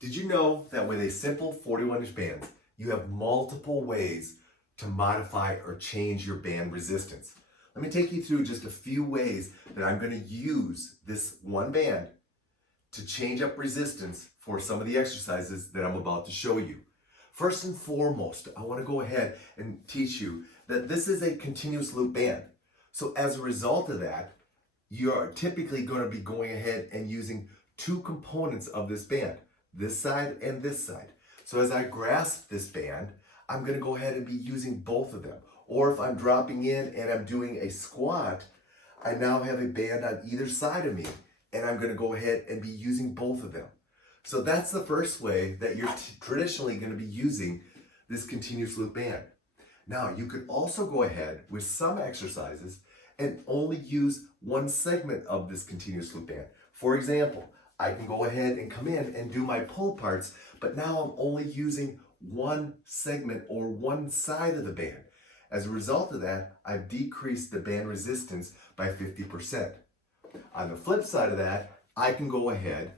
Did you know that with a simple 41-inch band, you have multiple ways to modify or change your band resistance? Let me take you through just a few ways that I'm going to use this one band to change up resistance for some of the exercises that I'm about to show you. First and foremost, I want to go ahead and teach you that this is a continuous loop band. So as a result of that, you are typically going to be going ahead and using two components of this band, this side and this side. So as I grasp this band, I'm going to go ahead and be using both of them. Or if I'm dropping in and I'm doing a squat, I now have a band on either side of me, and I'm going to go ahead and be using both of them. So that's the first way that you're traditionally going to be using this continuous loop band. Now, you could also go ahead with some exercises and only use one segment of this continuous loop band. For example, I can go ahead and come in and do my pull parts, but now I'm only using one segment or one side of the band. As a result of that, I've decreased the band resistance by 50%. On the flip side of that, I can go ahead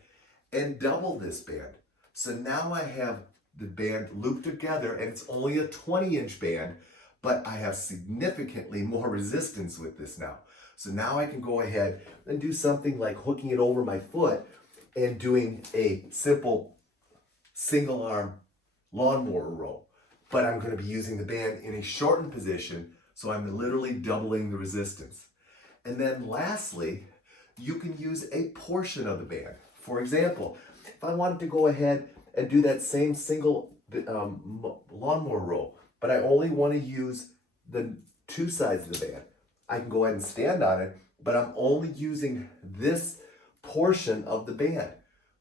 and double this band. So now I have the band looped together, and it's only a 20-inch band, but I have significantly more resistance with this now. So now I can go ahead and do something like hooking it over my foot and doing a simple single arm lawnmower row. But I'm going to be using the band in a shortened position, so I'm literally doubling the resistance. And then lastly, you can use a portion of the band. For example, if I wanted to go ahead and do that same single lawnmower row, but I only want to use the two sides of the band, I can go ahead and stand on it, but I'm only using this portion of the band.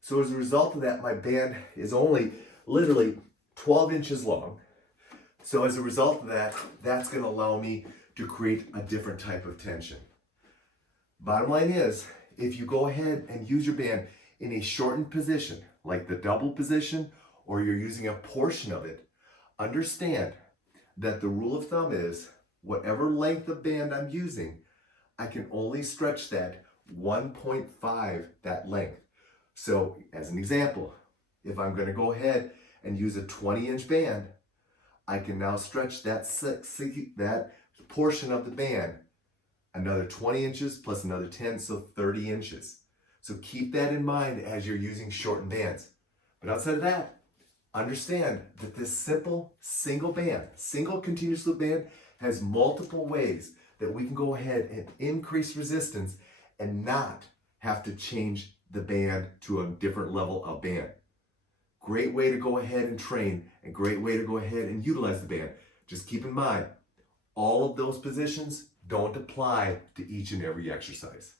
So as a result of that, my band is only literally 12 inches long. So as a result of that, that's going to allow me to create a different type of tension. Bottom line is, if you go ahead and use your band in a shortened position, like the double position, or you're using a portion of it, understand that the rule of thumb is whatever length of band I'm using, I can only stretch that 1.5 that length. So as an example, if I'm going to go ahead and use a 20-inch band, I can now stretch that portion of the band another 20 inches plus another 10, so 30 inches. So keep that in mind as you're using shortened bands. But outside of that, understand that this simple single band, single continuous loop band, has multiple ways that we can go ahead and increase resistance and not have to change the band to a different level of band. Great way to go ahead and train, and great way to go ahead and utilize the band. Just keep in mind, all of those positions don't apply to each and every exercise.